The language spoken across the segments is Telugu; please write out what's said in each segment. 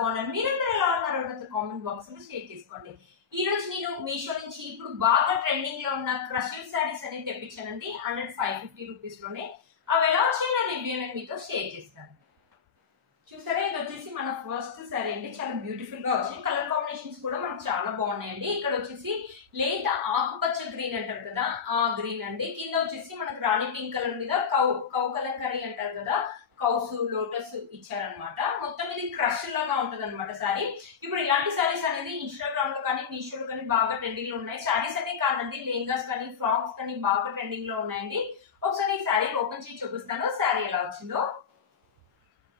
బాగున్నాను. మీరందరూ ఎలా ఉన్నారో నాతో కామెంట్ బాక్స్ లో షేర్ చేసుకోండి. ఈ రోజు నేను మీషో నుంచి ఇప్పుడు బాగా ట్రెండింగ్ లో ఉన్న క్రషింగ్ శారీస్ అనేది తెప్పించానండి. 550 రూపీస్ లోనే. అవి ఎలా వచ్చాయో రివ్యూ నేను మీతో షేర్ చేస్తాను. చూసారా, ఇది వచ్చేసి మన ఫస్ట్ శారీ అండి. చాలా బ్యూటిఫుల్ గా వచ్చింది. కలర్ కాంబినేషన్స్ కూడా మనకు చాలా బాగున్నాయండి. ఇక్కడ వచ్చేసి లేత ఆకుపచ్చ గ్రీన్ అంటారు కదా, ఆ గ్రీన్ అండి. కింద వచ్చేసి మనకు రాణి పింక్ కలర్ మీద కౌ కలంకరీ అంటారు కదా, కౌసు లోటస్ ఇచ్చారనమాట. మొత్తం ఇది క్రష్ లాగా ఉంటది అనమాట శారీ. ఇప్పుడు ఇలాంటి శారీస్ అనేది ఇన్స్టాగ్రామ్ లో కానీ మీషోలో కానీ బాగా ట్రెండింగ్ లో ఉన్నాయి. శారీస్ అనే కాదండి, లెహంగాస్ కానీ ఫ్రాక్స్ కానీ బాగా ట్రెండింగ్ లో ఉన్నాయండి. ఒకసారి ఈ శారీ ఓపెన్ చేసి చూపిస్తాను శారీ ఎలా వచ్చిందో.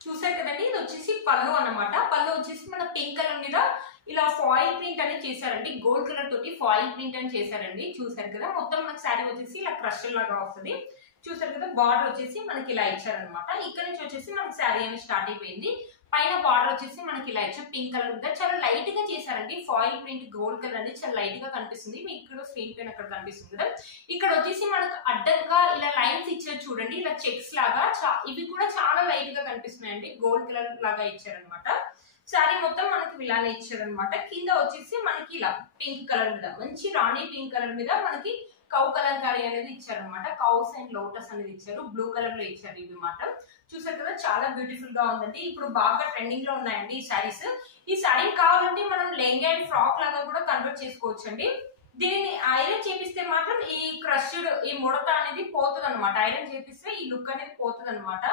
చూసారు కదండి, ఇది వచ్చేసి పళ్ళు అన్నమాట. పళ్ళు వచ్చేసి మన పింక్ కలర్ మీద ఇలా ఫాయిల్ ప్రింట్ అనేది చేశారండి. గోల్డ్ కలర్ తోటి ఫాయిల్ ప్రింట్ అని చేశారండి. చూసారు కదా, మొత్తం మనకి శారీ వచ్చేసి ఇలా క్రష్ లాగా వస్తుంది. చూసారు కదా, బార్డర్ వచ్చేసి మనకి ఇలా ఇచ్చారనమాట. ఇక్కడ నుంచి వచ్చేసి మనకి శారీ అనేది స్టార్ట్ అయిపోయింది. పైన బార్డర్ వచ్చేసి మనకి ఇలా ఇచ్చారు పింక్ కలర్ మీద. చాలా లైట్ గా చేశారండి. ఫాయిల్ ప్రింట్ గోల్డ్ కలర్ అనేది చాలా లైట్ గా కనిపిస్తుంది. మీకు ఇక్కడ స్క్రీన్ పైన అక్కడ కనిపిస్తుంది కదా. ఇక్కడ వచ్చేసి మనకు అడ్డంగా ఇలా లైన్స్ ఇచ్చారు చూడండి, ఇలా చెక్స్ లాగా. ఇవి కూడా చాలా లైట్ గా కనిపిస్తున్నాయండి. గోల్డ్ కలర్ లాగా ఇచ్చారనమాట. శారీ మొత్తం మనకి ఇలానే ఇచ్చారనమాట. కింద వచ్చేసి మనకి ఇలా పింక్ కలర్ మీద, మంచి రాణి పింక్ కలర్ మీద మనకి కౌ కలంకారీ అనేది ఇచ్చారనమాట. కౌస్ అండ్ లోటస్ అనేది ఇచ్చారు. బ్లూ కలర్ లో ఇచ్చారు. ఇవి మాత్రం చూసారు కదా, చాలా బ్యూటిఫుల్ గా ఉందండి. ఇప్పుడు బాగా ట్రెండింగ్ లో ఉన్నాయండి ఈ శారీస్. ఈ శారీ కావాలంటే మనం లెహంగా అండ్ ఫ్రాక్ లాగా కూడా కన్వర్ట్ చేసుకోవచ్చు అండి. దీనిని ఐరన్ చేపిస్తే మాత్రం ఈ క్రష్డ్ ఈ ముడత అనేది పోతుంది అనమాట. ఐరన్ చేపిస్తే ఈ లుక్ అనేది పోతుంది అనమాట.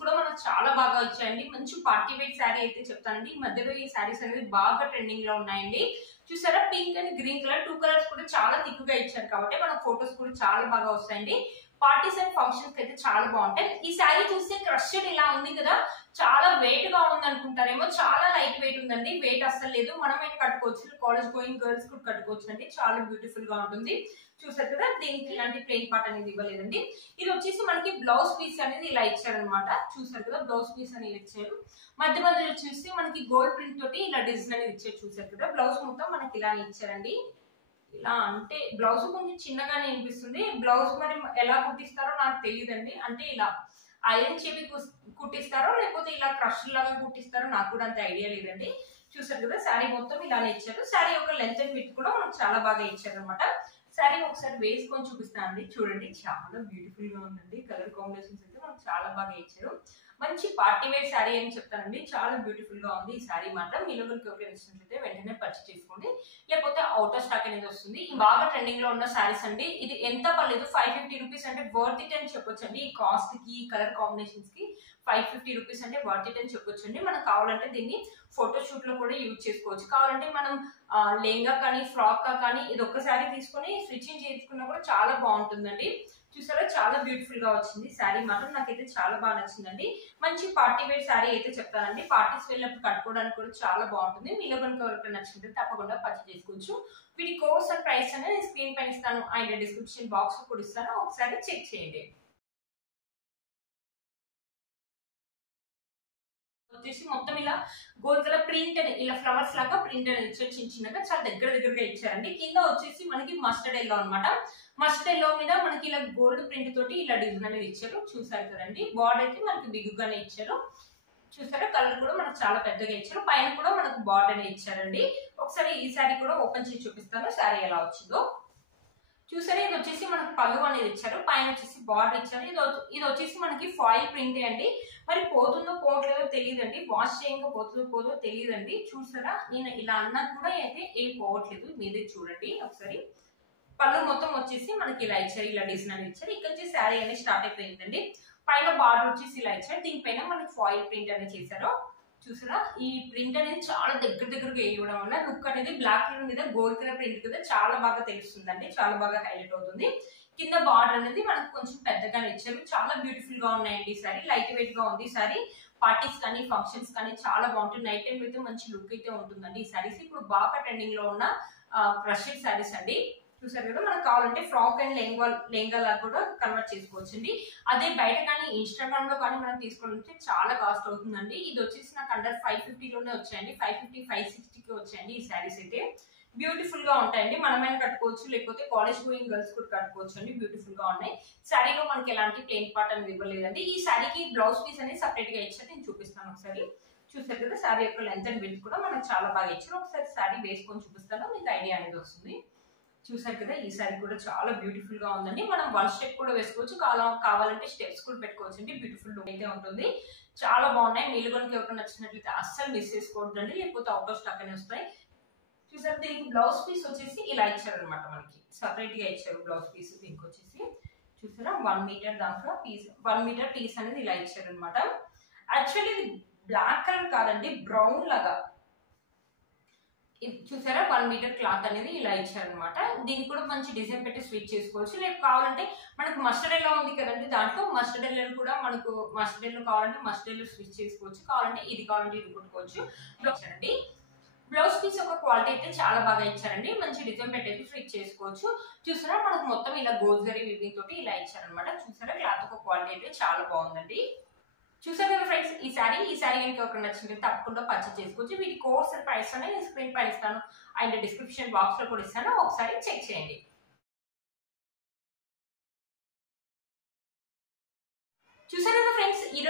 కూడా మనకు చాలా బాగా వచ్చాయండి. మంచి పార్టీ వేర్ శారీ అయితే చెప్తానండి. ఈ మధ్యలో ఈ శారీస్ అనేది బాగా ట్రెండింగ్ లో ఉన్నాయండి. చూసారా, pink and green colour, 2 colours కూడా చాలా థిక్ గా ఇచ్చారు కాబట్టి మన ఫొటోస్ కూడా చాలా బాగా వస్తాయండి. పార్టీస్ అండ్ ఫంక్షన్స్ అయితే చాలా బాగుంటాయి. ఈ శారీ చూస్తే క్రష్డ్ ఇలా ఉంది కదా, చాలా వెయిట్ గా ఉంది అనుకుంటారేమో. చాలా లైట్ వెయిట్ ఉందండి. వెయిట్ అస్సలు లేదు. మనమైనా కట్టుకోవచ్చు. కాలేజ్ గోయింగ్ గర్ల్స్ కూడా కట్టుకోవచ్చు అండి. చాలా బ్యూటిఫుల్ గా ఉంటుంది. చూసారు కదా, దీనికి ఇలాంటి ప్లెయిన్ పార్ట్ అనేది ఇవ్వలేదండి. ఇది వచ్చేసి మనకి బ్లౌజ్ పీస్ అనేది ఇలా ఇచ్చారనమాట. చూసారు కదా, బ్లౌజ్ పీస్ అనేది ఇచ్చారు. మధ్య మధ్యలో చూసి మనకి గోల్డ్ ప్రింట్ తోటి ఇలా డిజైన్ అనేది ఇచ్చారు. చూసారు కదా, బ్లౌజ్ మొత్తం మనకి ఇలా ఇచ్చారండి. ఇలా అంటే బ్లౌజ్ కొంచెం చిన్నగానే అనిపిస్తుంది. బ్లౌజ్ మరి ఎలా కుట్టిస్తారో నాకు తెలియదండి. అంటే ఇలా ఐరన్ చేపి కుట్టిస్తారో లేకపోతే ఇలా క్రష్ లాగా కుట్టిస్తారో నాకు కూడా అంత ఐడియా లేదండి. చూసారు కదా, శారీ మొత్తం ఇలానే ఇచ్చారు. శారీ యొక్క లెంత్ అండ్ విడ్త్ కూడా మనకు చాలా బాగా ఇచ్చారు అనమాట. శారీ ఒకసారి వేసుకొని చూపిస్తానండి. చూడండి, చాలా బ్యూటిఫుల్ గా ఉందండి. కలర్ కాంబినేషన్స్ అయితే మనకు చాలా బాగా ఇచ్చారు. మంచి పార్టీ వేర్ శారీ అని చెప్తానండి. చాలా బ్యూటిఫుల్ గా ఉంది ఈ శారీ మాత్రం. మీలో నచ్చినట్లయితే వెంటనే పర్చేస్ చేసుకోండి, లేకపోతే అవుట్ ఆఫ్ స్టాక్ అనేది వస్తుంది. బాగా ట్రెండింగ్ లో ఉన్న శారీస్ అండి. ఇది ఎంత పర్లేదు, 550 రూపీస్ అంటే వర్త్ ఇట్ అని చెప్పొచ్చు అండి. ఈ కాస్ట్ కి, కలర్ కాంబినేషన్స్ కి 550 రూపీస్ అంటే వర్త్ ఇట్ అని చెప్పొచ్చు అండి. మనకు కావాలంటే దీన్ని ఫోటో షూట్ లో కూడా యూజ్ చేసుకోవచ్చు. కావాలంటే మనం లెహంగా కానీ ఫ్రాక్ కానీ ఇది ఒక్క శారీ తీసుకొని స్టిచ్చింగ్ చేసుకున్నా కూడా చాలా బాగుంటుందండి. చూసారా, చాలా బ్యూటిఫుల్ గా వచ్చింది శారీ మాత్రం. నాకైతే చాలా బాగా నచ్చిందండి. మంచి పార్టీ వేర్ శారీ అయితే చెప్తానండి. పార్టీస్ వెళ్ళినప్పుడు కట్టుకోవడానికి కూడా చాలా బాగుంటుంది. మీలో కనుక ఎవరికైనా నచ్చింది తప్పకుండా పర్చేస్ చేసుకోవచ్చు. వీటి కోర్స్ అండ్ ప్రైస్ అనేది స్క్రీన్ పైన ఇస్తాను, అండ్ డిస్క్రిప్షన్ బాక్స్ లో కూడా ఇస్తాను. ఒకసారి చెక్ చేయండి. వచ్చేసి మొత్తం ఇలా గోల్డ్ కలర్ ప్రింట్ అని ఇలా ఫ్లవర్స్ లాగా ప్రింట్ అనేది ఇచ్చారు. చిన్న చిన్నగా చాలా దగ్గరగా ఇచ్చారండి. కింద వచ్చేసి మనకి మస్టర్డ్ ఎల్లో అనమాట. మస్టర్డ్ ఎల్లో మీద మనకి ఇలా గోల్డ్ ప్రింట్ తోటి ఇలా డిజైన్ అనేది ఇచ్చారు. చూసారు కదండి, బార్డర్ అయితే మనకి బిగ్గానే ఇచ్చారు. చూసారా, కలర్ కూడా మనకు చాలా పెద్దగా ఇచ్చారు. పైన కూడా మనకు బార్డర్ అనేది ఇచ్చారండి. ఒకసారి ఈ శారీ కూడా ఓపెన్ చేసి చూపిస్తాను శారీ ఎలా వచ్చిందో. చూసారా, ఇది వచ్చేసి మనకు పళ్ళు అనేది ఇచ్చారు. పైన వచ్చేసి బార్డర్ ఇచ్చారు. ఇది వచ్చేసి మనకి ఫాయిల్ ప్రింట్ అండి. మరి పోతుందో పోవట్లేదో తెలియదండి. వాష్ చేయంగా పోతుందో పోదో తెలియదండి. చూసారా, నేను ఇలా అన్నా కూడా అయితే ఏం పోవట్లేదు. మీదే చూడండి ఒకసారి. పళ్ళు మొత్తం వచ్చేసి మనకి ఇలా ఇచ్చారు. ఇలా డిజైన్ అనేది ఇచ్చారు. ఇక్కడ నుంచి శారీ అనేది స్టార్ట్ అయిపోయిందండి. పైన బార్డర్ వచ్చేసి ఇలా ఇచ్చారు. దీనిపైన మనకి ఫాయిల్ ప్రింట్ అనేది చేశారు. చూసారా, ఈ ప్రింట్ అనేది చాలా దగ్గరగా వేయడం వల్ల లుక్ అనేది బ్లాక్ కలర్ మీద గోల్డ్ కలర్ ప్రింట్ కదా చాలా బాగా తెలుస్తుందండి. చాలా బాగా హైలైట్ అవుతుంది. కింద బార్డర్ అనేది మనకు కొంచెం పెద్దగానే ఇచ్చారు. చాలా బ్యూటిఫుల్ గా ఉన్నాయండి ఈ సారీ. లైట్ వెయిట్ గా ఉంది ఈ సారీ. పార్టీస్ కానీ ఫంక్షన్స్ కానీ చాలా బాగుంటుంది. నైట్ టైం అయితే మంచి లుక్ అయితే ఉంటుందండి ఈ సారీస్. ఇప్పుడు బాగా ట్రెండింగ్ లో ఉన్న క్రషెడ్ సారీస్ అండి. చూసారు కదా, మనకు కావాలంటే ఫ్రాక్ అండ్ లెహంగా లాగా కూడా కన్వర్ట్ చేసుకోవచ్చు అండి. అదే బయట కానీ ఇన్స్టాగ్రామ్ లో కానీ మనం తీసుకుంటే చాలా కాస్ట్ అవుతుందండి. ఇది వచ్చేసి నాకు అండర్ 550 లోనే వచ్చాయండి. 550, 560కి వచ్చాయండి ఈ శారీస్ అయితే. బ్యూటిఫుల్ గా ఉంటాయండి. మనమైనా కట్టుకోవచ్చు, లేకపోతే కాలేజ్ గోయింగ్ గర్ల్స్ కూడా కట్టుకోవచ్చు అండి. బ్యూటిఫుల్ గా ఉన్నాయి. శారీలో మనకి ఎలాంటి ప్లెయిన్ పార్ట్ అనేది ఇవ్వలేదండి. ఈ శారీకి బ్లౌజ్ పీస్ అనేది సపరేట్ గా ఇచ్చారు. నేను చూపిస్తాను ఒకసారి. చూసారు కదా శారీ యొక్క లెంత్ అండ్ విడ్త్ కూడా మనకు చాలా బాగా ఇచ్చారు. ఒకసారి శారీ వేసుకొని చూపిస్తాను, మీకు ఐడియా అనేది వస్తుంది. చూసారు కదా ఈ శారీ కూడా చాలా బ్యూటిఫుల్ గా ఉందండి. మనం వన్ స్టెప్ కూడా వేసుకోవచ్చు, కావాలంటే స్టెప్స్ కూడా పెట్టుకోవచ్చు అండి. బ్యూటిఫుల్ లుక్ అయితే ఉంటుంది, చాలా బాగున్నాయి. మీరు కనుక ఎవరికి నచ్చినట్లయితే అస్సలు మిస్ చేసుకోవద్దండి, లేకపోతే అవుట్ ఆఫ్ స్టాక్ అనే వస్తాయి. చూసారు దీనికి బ్లౌజ్ పీస్ వచ్చేసి ఇలా ఇచ్చారు అనమాట, మనకి సపరేట్ గా ఇచ్చారు బ్లౌజ్ పీస్. దీనికి వచ్చేసి చూసారా 1 మీటర్ దాకా పీస్, 1 మీటర్ పీస్ అనేది ఇలా ఇచ్చారు అనమాట. యాక్చువల్లీ ఇది బ్లాక్ కలర్ కాదండి, బ్రౌన్ లాగా. చూసారా 1 మీటర్ క్లాత్ అనేది ఇలా ఇచ్చారనమాట. దీనికి కూడా మంచి డిజైన్ పెట్టి స్టిచ్ చేసుకోవచ్చు. లేదు కావాలంటే మనకు మస్టర్డ్ ఎల్లో ఉంది కదండి, దాంట్లో మస్టర్డ్ ఎల్లో కూడా మనకు మస్టర్డ్ ఎల్లో కావాలంటే మస్టర్డ్ ఎల్లో స్టిచ్ చేసుకోవచ్చు, కావాలంటే ఇది కుట్టుకోవచ్చు. ఇచ్చారండి బ్లౌజ్ పీస్ యొక్క క్వాలిటీ అయితే చాలా బాగా ఇచ్చారండి. మంచి డిజైన్ పెట్టి అయితే స్టిచ్ చేసుకోవచ్చు. చూసారా మనకు మొత్తం ఇలా గోల్జరీ వీవింగ్ తోటి ఇలా ఇచ్చారనమాట. చూసారా క్లాత్ యొక్క క్వాలిటీ అయితే చాలా బాగుందండి. చూసారు కదా ఫ్రెండ్స్, ఈ సారీ కనుక ఒక నచ్చింది తప్పకుండా పర్చేస్ చేసుకోవచ్చు. వీటి కోర్స్ ప్రైస్ అనేది నేను స్క్రీన్ పైన ఇస్తాను అండ్ డిస్క్రిప్షన్ బాక్స్ లో కూడా ఇస్తాను, ఒకసారి చెక్ చేయండి. చూసారు కదా ఫ్రెండ్స్ ఈ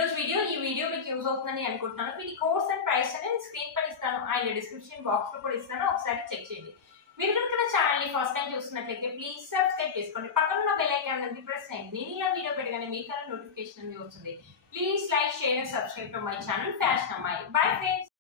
వీడియో మీకు యూజ్ అవుతుందని అనుకుంటున్నాను. వీటి కోర్స్ అండ్ ప్రైస్ అనేది స్క్రీన్ పైన ఇస్తాను అండ్ డిస్క్రిప్షన్ బాక్స్ లో కూడా ఇస్తాను, ఒకసారి చెక్ చేయండి. మీరు కనుక నా ఛానల్ ని ఫస్ట్ టైం చూస్తున్నట్లయితే ప్లీజ్ సబ్స్క్రైబ్ చేసుకోండి, పక్కన ఉన్న బెల్ ఐకాన్ అనేది ప్రెస్ చేయండి. నేను ఇలా వీడియో పెట్టగానే మీకు నోటిఫికేషన్ అనేది వస్తుంది. Please like, share and subscribe to my channel Fashion Amai. Bye friends.